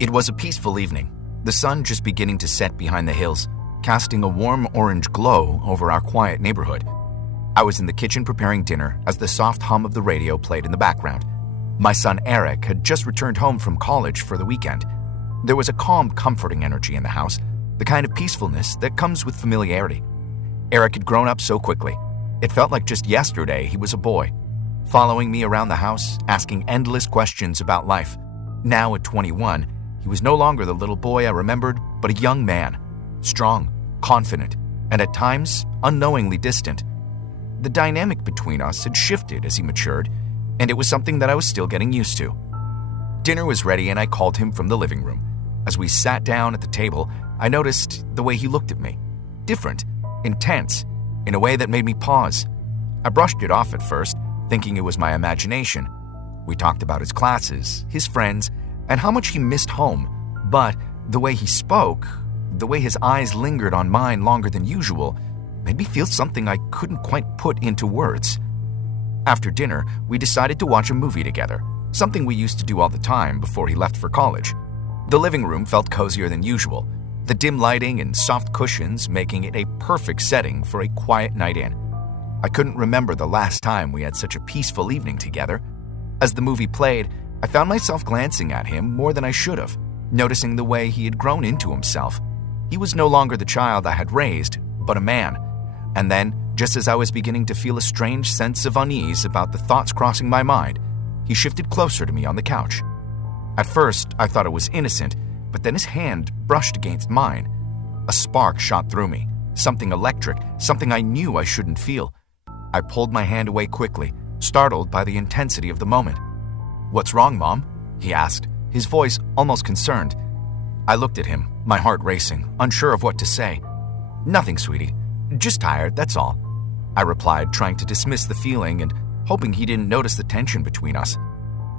It was a peaceful evening, the sun just beginning to set behind the hills, casting a warm orange glow over our quiet neighborhood. I was in the kitchen preparing dinner as the soft hum of the radio played in the background. My son Eric had just returned home from college for the weekend. There was a calm, comforting energy in the house, the kind of peacefulness that comes with familiarity. Eric had grown up so quickly. It felt like just yesterday he was a boy, following me around the house, asking endless questions about life. Now at 21, he was no longer the little boy I remembered, but a young man, strong, confident, and at times unknowingly distant. The dynamic between us had shifted as he matured, and it was something that I was still getting used to. Dinner was ready and I called him from the living room. As we sat down at the table, I noticed the way he looked at me. Different, intense, in a way that made me pause. I brushed it off at first, thinking it was my imagination. We talked about his classes, his friends, and how much he missed home, but the way he spoke, the way his eyes lingered on mine longer than usual, made me feel something I couldn't quite put into words. After dinner, we decided to watch a movie together, something we used to do all the time before he left for college. The living room felt cozier than usual, the dim lighting and soft cushions making it a perfect setting for a quiet night in. I couldn't remember the last time we had such a peaceful evening together. As the movie played, I found myself glancing at him more than I should have, noticing the way he had grown into himself. He was no longer the child I had raised, but a man. And then, just as I was beginning to feel a strange sense of unease about the thoughts crossing my mind, he shifted closer to me on the couch. At first, I thought it was innocent, but then his hand brushed against mine. A spark shot through me, something electric, something I knew I shouldn't feel. I pulled my hand away quickly, startled by the intensity of the moment. "What's wrong, Mom?" he asked, his voice almost concerned. I looked at him, my heart racing, unsure of what to say. "Nothing, sweetie. Just tired, that's all," I replied, trying to dismiss the feeling and hoping he didn't notice the tension between us.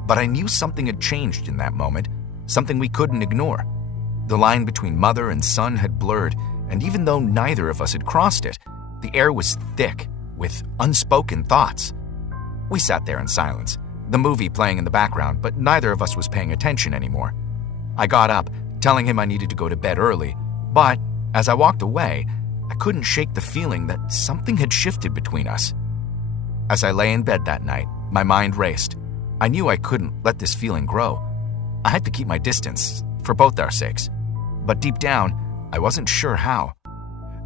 But I knew something had changed in that moment, something we couldn't ignore. The line between mother and son had blurred, and even though neither of us had crossed it, the air was thick with unspoken thoughts. We sat there in silence, the movie playing in the background, but neither of us was paying attention anymore. I got up, telling him I needed to go to bed early, but as I walked away, I couldn't shake the feeling that something had shifted between us. As I lay in bed that night, my mind raced. I knew I couldn't let this feeling grow. I had to keep my distance, for both our sakes. But deep down, I wasn't sure how.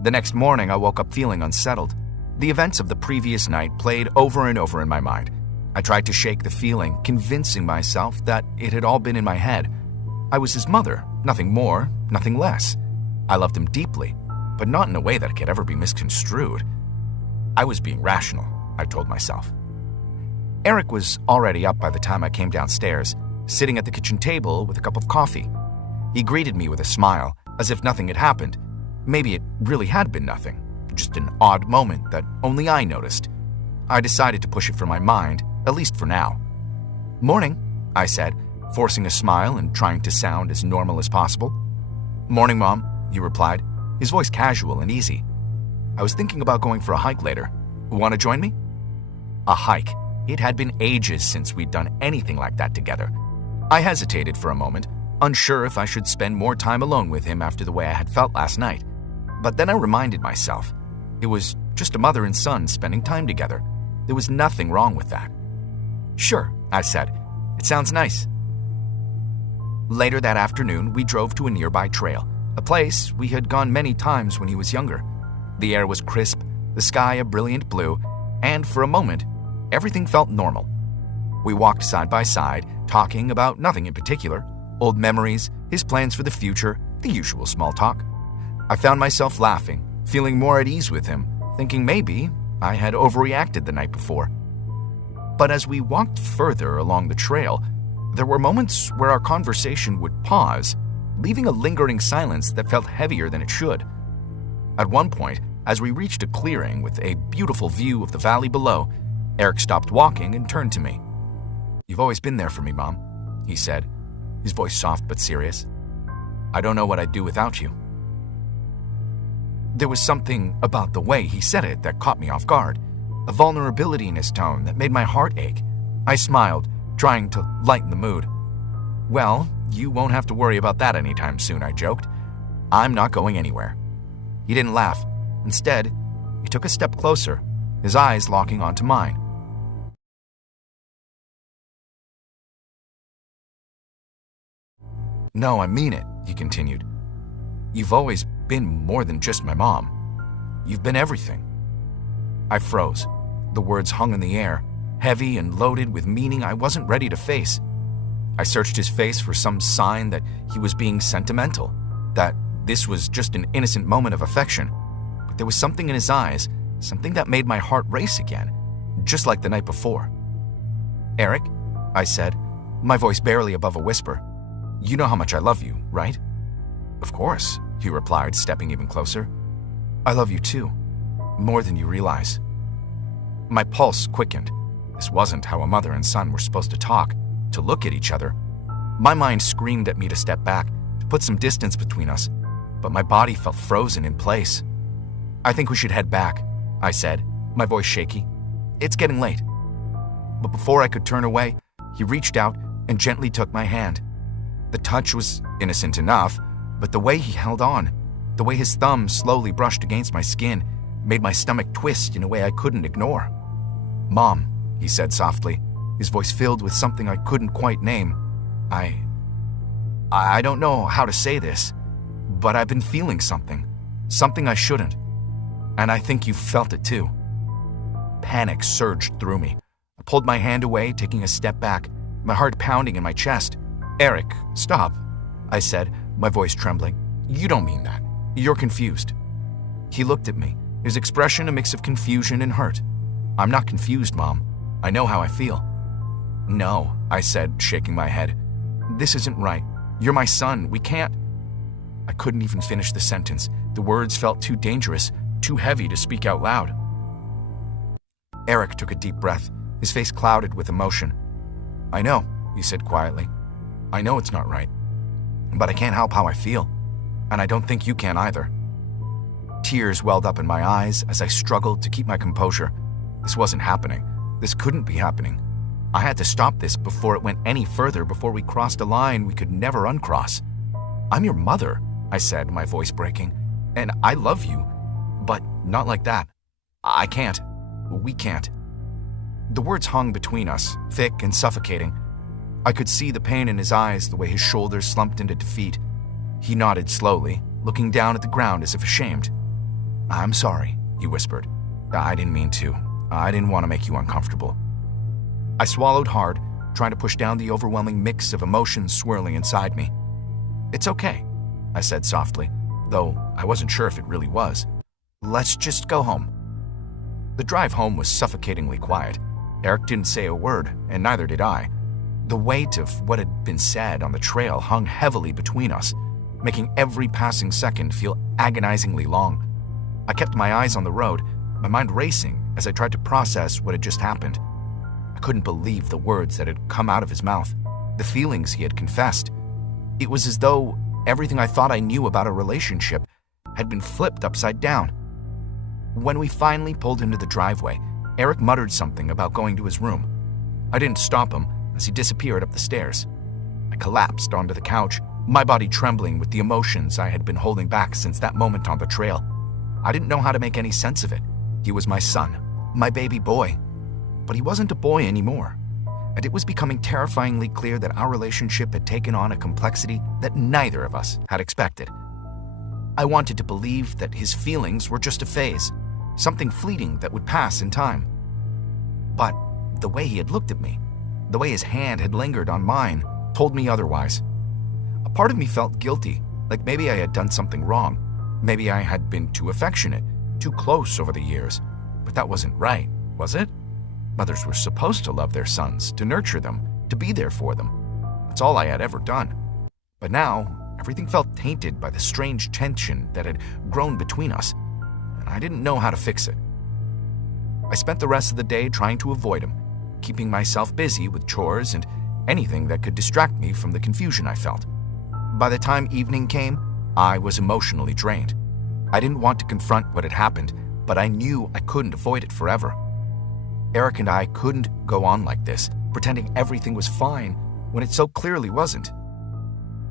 The next morning, I woke up feeling unsettled. The events of the previous night played over and over in my mind. I tried to shake the feeling, convincing myself that it had all been in my head. I was his mother, nothing more, nothing less. I loved him deeply, but not in a way that could ever be misconstrued. I was being rational, I told myself. Eric was already up by the time I came downstairs, sitting at the kitchen table with a cup of coffee. He greeted me with a smile, as if nothing had happened. Maybe it really had been nothing, just an odd moment that only I noticed. I decided to push it from my mind, at least for now. "Morning," I said, forcing a smile and trying to sound as normal as possible. "Morning, Mom," he replied, his voice casual and easy. "I was thinking about going for a hike later. Want to join me?" A hike. It had been ages since we'd done anything like that together. I hesitated for a moment, unsure if I should spend more time alone with him after the way I had felt last night. But then I reminded myself, it was just a mother and son spending time together. There was nothing wrong with that. "Sure," I said. "It sounds nice." Later that afternoon, we drove to a nearby trail, a place we had gone many times when he was younger. The air was crisp, the sky a brilliant blue, and for a moment, everything felt normal. We walked side by side, talking about nothing in particular, old memories, his plans for the future, the usual small talk. I found myself laughing, feeling more at ease with him, thinking maybe I had overreacted the night before. But as we walked further along the trail, there were moments where our conversation would pause, leaving a lingering silence that felt heavier than it should. At one point, as we reached a clearing with a beautiful view of the valley below, Eric stopped walking and turned to me. "You've always been there for me, Mom," he said, his voice soft but serious. "I don't know what I'd do without you." There was something about the way he said it that caught me off guard, a vulnerability in his tone that made my heart ache. I smiled, trying to lighten the mood. Well, you won't have to worry about that anytime soon, I joked. I'm not going anywhere. He didn't laugh. Instead, he took a step closer, his eyes locking onto mine. No, I mean it, he continued. You've always been more than just my mom. You've been everything. I froze. The words hung in the air, heavy and loaded with meaning I wasn't ready to face. I searched his face for some sign that he was being sentimental, that this was just an innocent moment of affection. But there was something in his eyes, something that made my heart race again, just like the night before. Eric, I said, my voice barely above a whisper. You know how much I love you, right? Of course, he replied, stepping even closer. I love you too, more than you realize. My pulse quickened. This wasn't how a mother and son were supposed to talk, to look at each other. My mind screamed at me to step back, to put some distance between us, but my body felt frozen in place. I think we should head back, I said, my voice shaky. It's getting late. But before I could turn away, he reached out and gently took my hand. The touch was innocent enough, but the way he held on, the way his thumb slowly brushed against my skin, made my stomach twist in a way I couldn't ignore. Mom, he said softly, his voice filled with something I couldn't quite name. I don't know how to say this, but I've been feeling something I shouldn't. And I think you felt it too. Panic surged through me. I pulled my hand away, taking a step back, my heart pounding in my chest. Eric, stop, I said, my voice trembling. You don't mean that. You're confused. He looked at me, his expression a mix of confusion and hurt. I'm not confused, Mom. I know how I feel. No, I said, shaking my head. This isn't right. You're my son. We can't. I couldn't even finish the sentence. The words felt too dangerous, too heavy to speak out loud. Eric took a deep breath, his face clouded with emotion. I know, he said quietly. I know it's not right, but I can't help how I feel, and I don't think you can either. Tears welled up in my eyes as I struggled to keep my composure. This wasn't happening. This couldn't be happening. I had to stop this before it went any further, before we crossed a line we could never uncross. I'm your mother, I said, my voice breaking, and I love you, but not like that. I can't. We can't. The words hung between us, thick and suffocating. I could see the pain in his eyes, the way his shoulders slumped into defeat. He nodded slowly, looking down at the ground as if ashamed. I'm sorry, he whispered. I didn't mean to. I didn't want to make you uncomfortable. I swallowed hard, trying to push down the overwhelming mix of emotions swirling inside me. It's okay, I said softly, though I wasn't sure if it really was. Let's just go home. The drive home was suffocatingly quiet. Eric didn't say a word, and neither did I. The weight of what had been said on the trail hung heavily between us, making every passing second feel agonizingly long. I kept my eyes on the road, my mind racing as I tried to process what had just happened. I couldn't believe the words that had come out of his mouth, the feelings he had confessed. It was as though everything I thought I knew about a relationship had been flipped upside down. When we finally pulled into the driveway, Eric muttered something about going to his room. I didn't stop him as he disappeared up the stairs. I collapsed onto the couch, my body trembling with the emotions I had been holding back since that moment on the trail. I didn't know how to make any sense of it. He was my son, my baby boy. But he wasn't a boy anymore, and it was becoming terrifyingly clear that our relationship had taken on a complexity that neither of us had expected. I wanted to believe that his feelings were just a phase, something fleeting that would pass in time. But the way he had looked at me, the way his hand had lingered on mine, told me otherwise. A part of me felt guilty, like maybe I had done something wrong. Maybe I had been too affectionate, too close over the years. But that wasn't right, was it? Mothers were supposed to love their sons, to nurture them, to be there for them. That's all I had ever done. But now, everything felt tainted by the strange tension that had grown between us, and I didn't know how to fix it. I spent the rest of the day trying to avoid him, keeping myself busy with chores and anything that could distract me from the confusion I felt. By the time evening came, I was emotionally drained. I didn't want to confront what had happened, but I knew I couldn't avoid it forever. Eric and I couldn't go on like this, pretending everything was fine when it so clearly wasn't.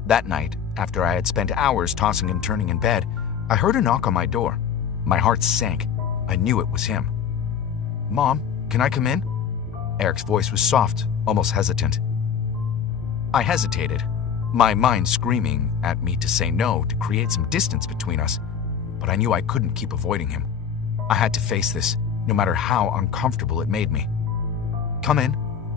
That night, after I had spent hours tossing and turning in bed, I heard a knock on my door. My heart sank. I knew it was him. "Mom, can I come in?" Eric's voice was soft, almost hesitant. I hesitated, my mind screaming at me to say no, to create some distance between us, but I knew I couldn't keep avoiding him. I had to face this, no matter how uncomfortable it made me. "Come in,"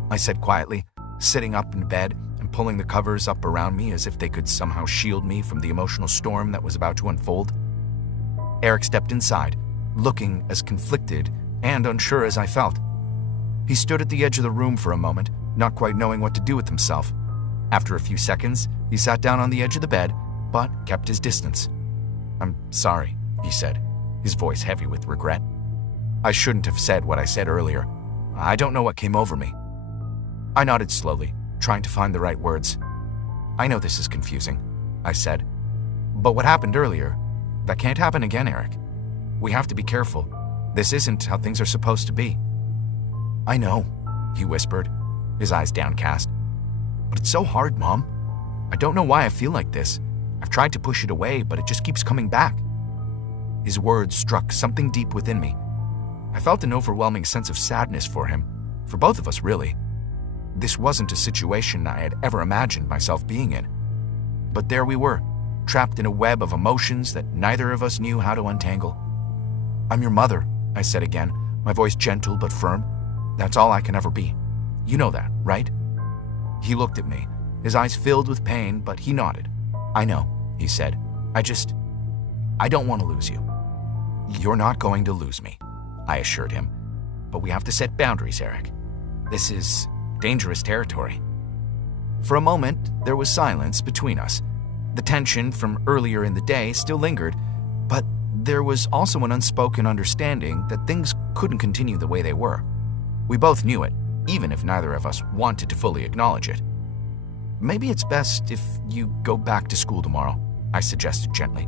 I said quietly, sitting up in bed and pulling the covers up around me as if they could somehow shield me from the emotional storm that was about to unfold. Eric stepped inside, looking as conflicted and unsure as I felt. He stood at the edge of the room for a moment, not quite knowing what to do with himself. After a few seconds, he sat down on the edge of the bed, but kept his distance. "I'm sorry," he said, his voice heavy with regret. "I shouldn't have said what I said earlier. I don't know what came over me." I nodded slowly, trying to find the right words. "I know this is confusing," I said. "But what happened earlier, that can't happen again, Eric. We have to be careful. This isn't how things are supposed to be." "I know," he whispered, his eyes downcast. "But it's so hard, Mom. I don't know why I feel like this. I've tried to push it away, but it just keeps coming back." His words struck something deep within me. I felt an overwhelming sense of sadness for him, for both of us really. This wasn't a situation I had ever imagined myself being in. But there we were, trapped in a web of emotions that neither of us knew how to untangle. "I'm your mother," I said again, my voice gentle but firm. "That's all I can ever be. You know that, right?" He looked at me, his eyes filled with pain, but he nodded. "I know," he said. I don't want to lose you." "You're not going to lose me," I assured him. "But we have to set boundaries, Eric. This is dangerous territory." For a moment, there was silence between us. The tension from earlier in the day still lingered, but there was also an unspoken understanding that things couldn't continue the way they were. We both knew it, even if neither of us wanted to fully acknowledge it. "Maybe it's best if you go back to school tomorrow," I suggested gently.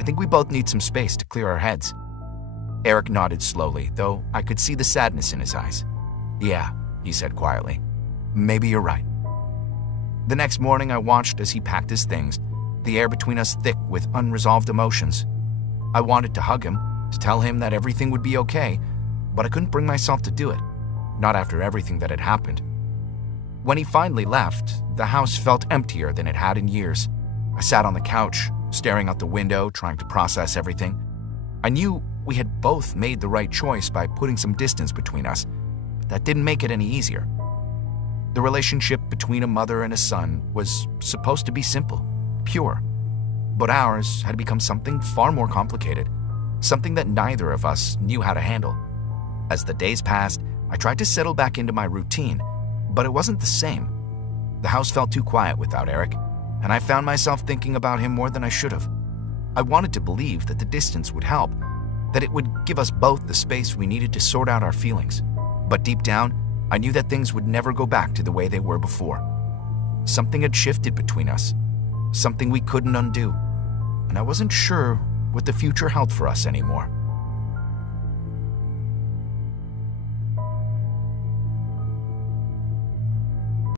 "I think we both need some space to clear our heads." Eric nodded slowly, though I could see the sadness in his eyes. "Yeah," he said quietly. "Maybe you're right." The next morning I watched as he packed his things, the air between us thick with unresolved emotions. I wanted to hug him, to tell him that everything would be okay, but I couldn't bring myself to do it, not after everything that had happened. When he finally left, the house felt emptier than it had in years. I sat on the couch, staring out the window, trying to process everything. I knew we had both made the right choice by putting some distance between us, but that didn't make it any easier. The relationship between a mother and a son was supposed to be simple, pure, but ours had become something far more complicated, something that neither of us knew how to handle. As the days passed, I tried to settle back into my routine, but it wasn't the same. The house felt too quiet without Eric, and I found myself thinking about him more than I should have. I wanted to believe that the distance would help, that it would give us both the space we needed to sort out our feelings. But deep down, I knew that things would never go back to the way they were before. Something had shifted between us, something we couldn't undo, and I wasn't sure what the future held for us anymore.